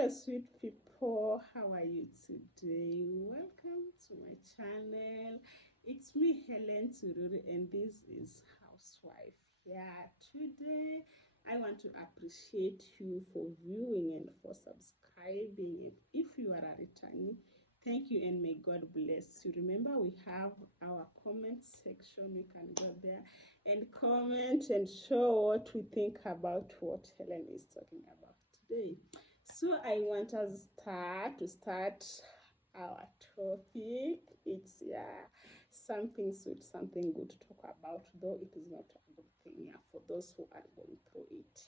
Hello, sweet people. How are you today? Welcome to my channel. It's me, Helen Tururu, and this is Housewife. Yeah, today I want to appreciate you for viewing and for subscribing. If you are a returnee, thank you and may God bless you. Remember, we have our comment section. You can go there and comment and show what we think about what Helen is talking about today. So I want us start our topic. It's something sweet, something good to talk about, though it is not a good thing for those who are going through it.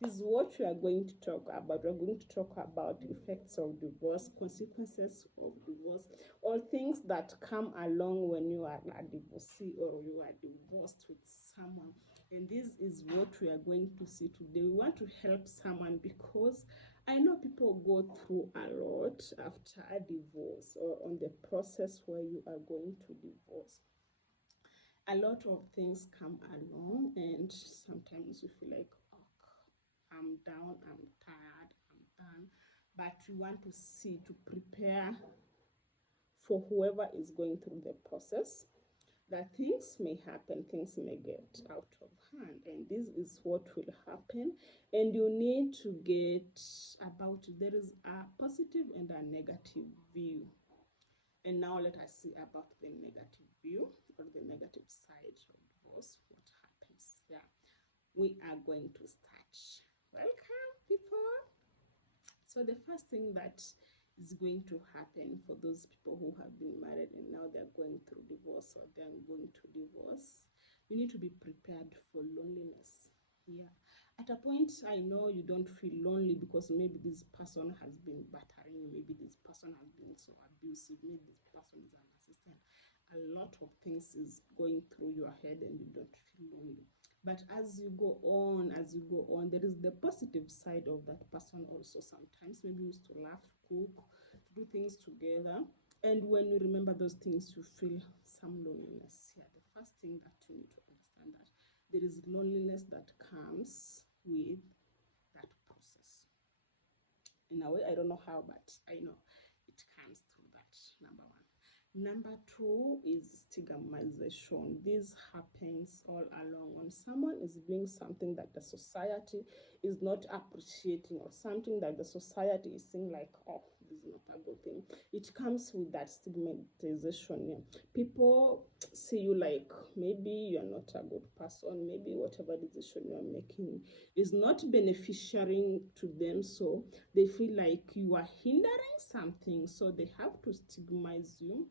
This is what we are going to talk about. We're going to talk about the effects of divorce, consequences of divorce, or things that come along when you are a divorcee or you are divorced with someone. And this is what we are going to see today. We want to help someone because I know people go through a lot after a divorce or on the process where you are going to divorce. A lot of things come along, and sometimes you feel like, oh, I'm down, I'm tired, I'm done. But we want to see, to prepare for whoever is going through the process, that things may happen, things may get out of hand, and this is what will happen. And you need to get about it. There is a positive and a negative view. And now let us see about the negative view or the negative side of divorce. What happens? Yeah, we are going to start. Welcome, people. So the first thing that is going to happen for those people who have been married and now they're going through divorce or they're going to divorce, you need to be prepared for loneliness. Yeah. At a point, I know you don't feel lonely because maybe this person has been battering you, maybe this person has been so abusive, maybe this person is an assistant. A lot of things is going through your head and you don't feel lonely. But as you go on, there is the positive side of that person also. Sometimes maybe you used to laugh, cook, to do things together. And when you remember those things, you feel some loneliness. Yeah, the first thing that you need to understand that there is loneliness that comes with that process. In a way, I don't know how, but I know it comes through that, number one. Number two is stigmatization. This happens all along when someone is doing something that the society is not appreciating or something that the society is seeing like, oh, this is not a good thing. It comes with that stigmatization. Yeah. People see you like maybe you're not a good person, maybe whatever decision you're making is not beneficiating to them. So they feel like you are hindering something, so they have to stigmatize you.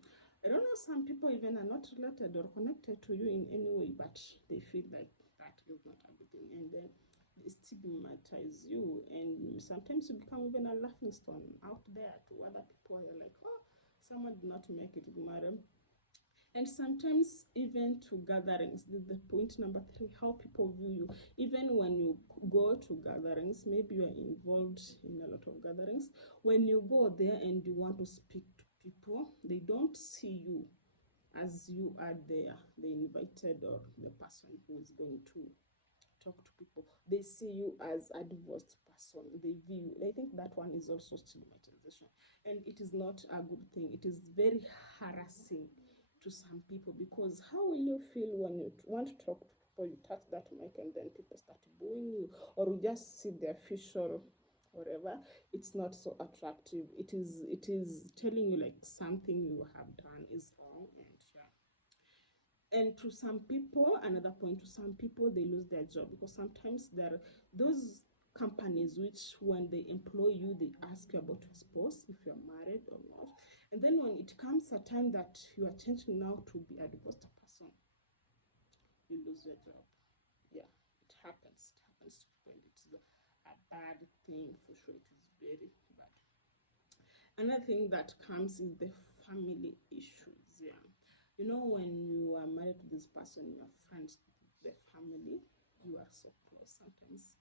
I don't know, some people even are not related or connected to you in any way, but they feel like that is not a good thing, and then they stigmatize you, and sometimes you become even a laughing stone out there to other people. You're like, oh, someone did not make it matter. And sometimes even to gatherings, the point number three, how people view you. Even when you go to gatherings, maybe you are involved in a lot of gatherings, when you go there and you want to speak to people, they don't see you as you are there, the invited or the person who is going to talk to people. They see you as a divorced person. They view, I think that one is also stigmatization. And it is not a good thing. It is very harassing to some people, because how will you feel when you want to talk to people, you touch that mic and then people start booing you, or you just see the official whatever. It's not so attractive. It is telling you like something you have done is wrong. And yeah, and to some people, another point, to some people they lose their job because sometimes there are those companies which when they employ you, they ask you about your spouse, if you're married or not. And then when it comes a time that you are changing now to be a divorced person, you lose your job. Yeah, it happens. It happens to people, and it's a bad thing for sure. It is very bad. Another thing that comes is the family issues. Yeah, you know, when you are married to this person, you are friends with the family, you are so close. Sometimes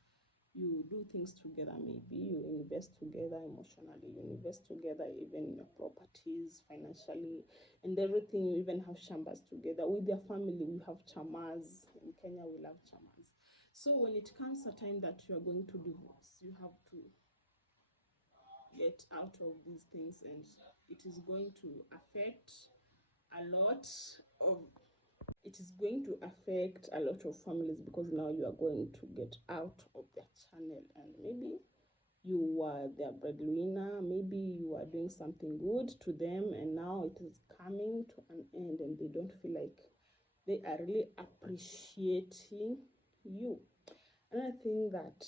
you do things together, maybe you invest together emotionally, you invest together even in your properties, financially, and everything. You even have chambers together with your family. We have chamas in Kenya, we love chamas. So when it comes a time that you are going to divorce, you have to get out of these things, and it is going to affect a lot of families, because now you are going to get out of their channel, and maybe you were their breadwinner, maybe you are doing something good to them, and now it is coming to an end, and they don't feel like they are really appreciating you. Another thing that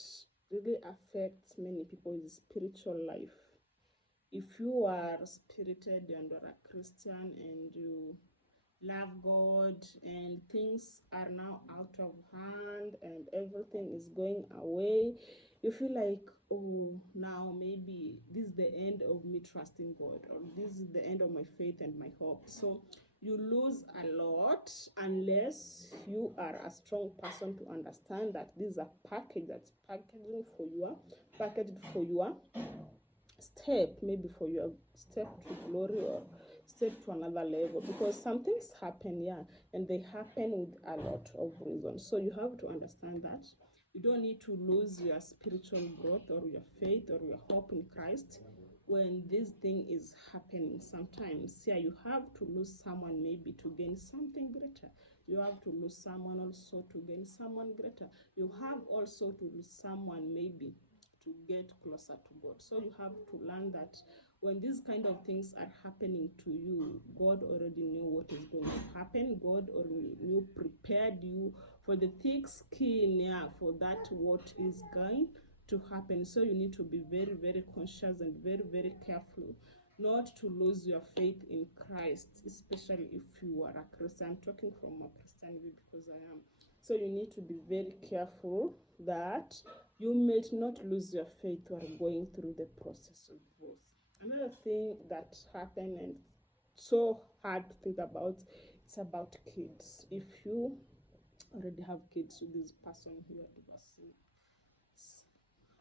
really affects many people is spiritual life. If you are spirited and you are a Christian and you love God, and things are now out of hand and everything is going away, you feel like, oh, now maybe this is the end of me trusting God, or this is the end of my faith and my hope. So you lose a lot unless you are a strong person to understand that this is a package that's packaged for your step, maybe for your step to glory or step to another level, because some things happen, yeah, and they happen with a lot of reasons. So you have to understand that you don't need to lose your spiritual growth or your faith or your hope in Christ when this thing is happening. Sometimes, yeah, you have to lose someone maybe to gain something greater. You have to lose someone also to gain someone greater. You have also to lose someone maybe to get closer to God. So you have to learn that when these kind of things are happening to you, God already knew what is going to happen. God already knew, prepared you for the thick skin, yeah, for that what is going to happen. So you need to be very, very conscious and very, very careful not to lose your faith in Christ, especially if you are a Christian. I'm talking from a Christian view because I am. So you need to be very careful that you may not lose your faith while going through the process of growth. Another thing that happened and so hard to think about, it's about kids. If you already have kids with this person who you are divorcing, it's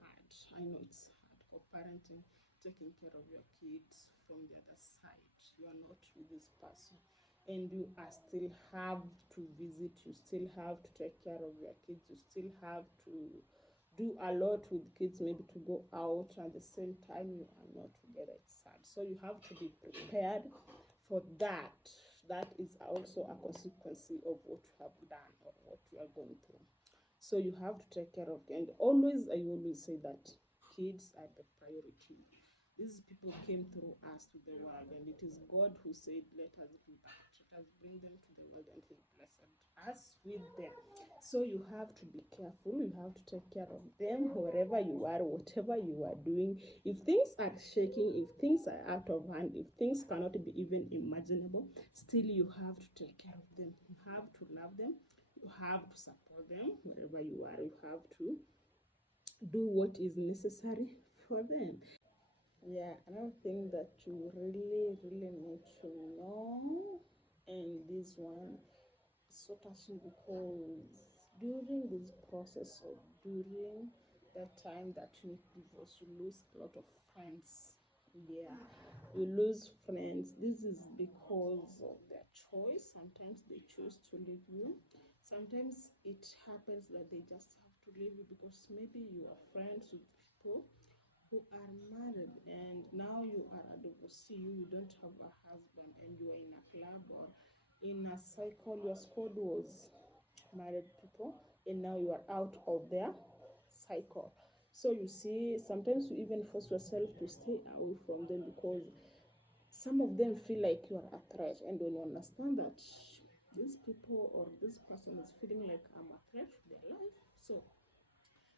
hard. I know it's hard for parenting, taking care of your kids from the other side. You are not with this person, and you are still have to visit, you still have to take care of your kids, you still have to do a lot with kids, maybe to go out, at the same time you are not together. It's sad. So you have to be prepared for that. That is also a consequence of what you have done or what you are going through. So you have to take care of them. And I always say that kids are the priority. These people came through us to the world, and it is God who said, let us be out. Let us bring them to the world, and He blessed us with them. So you have to be careful. You have to take care of them wherever you are, whatever you are doing. If things are shaking, if things are out of hand, if things cannot be even imaginable, still you have to take care of them. You have to love them. You have to support them wherever you are. You have to do what is necessary for them. Yeah, another thing that you really, really need to know, and this one is so touching, because during this process or during that time that you divorce, you lose a lot of friends. Yeah, you lose friends. This is because of their choice. Sometimes they choose to leave you. Sometimes it happens that they just have to leave you because maybe you are friends with people who are married, and now you are a divorcee, you don't have a husband, and you are in a club or in a cycle. Your squad was married people, and now you are out of their cycle. So you see, sometimes you even force yourself to stay away from them, because some of them feel like you are a threat, and when you understand that these people or this person is feeling like I'm a threat to their life, so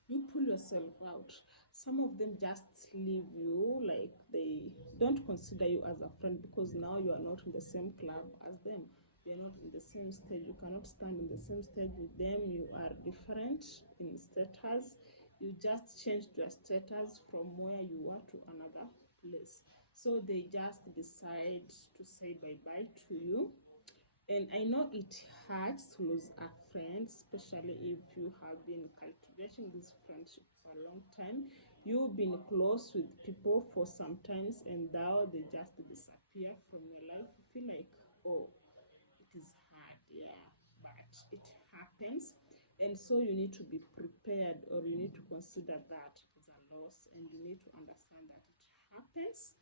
you pull yourself out. Some of them just leave you, like they don't consider you as a friend, because now you are not in the same club as them. You're not in the same stage. You cannot stand in the same stage with them. You are different in status. You just changed your status from where you were to another place. So they just decide to say bye bye to you, and I know it hurts to lose a friend, especially if you have been cultivating this friendship for a long time. You've been close with people for some times, and now they just disappear from your life. You feel like, oh, it is hard, yeah, but it happens. And so you need to be prepared, or you need to consider that as a loss, and you need to understand that it happens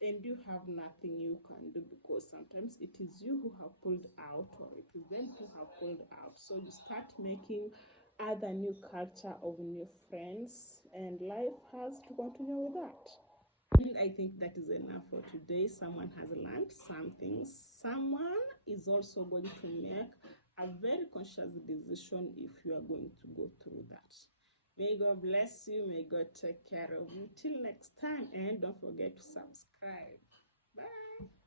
and you have nothing you can do, because sometimes it is you who have pulled out or it is them who have pulled out. So you start making other new culture of new friends, and life has to continue with that. And I think that is enough for today. Someone has learned something. Someone is also going to make a very conscious decision if you are going to go through that. May God bless you. May God take care of you. Till next time. And don't forget to subscribe. Bye.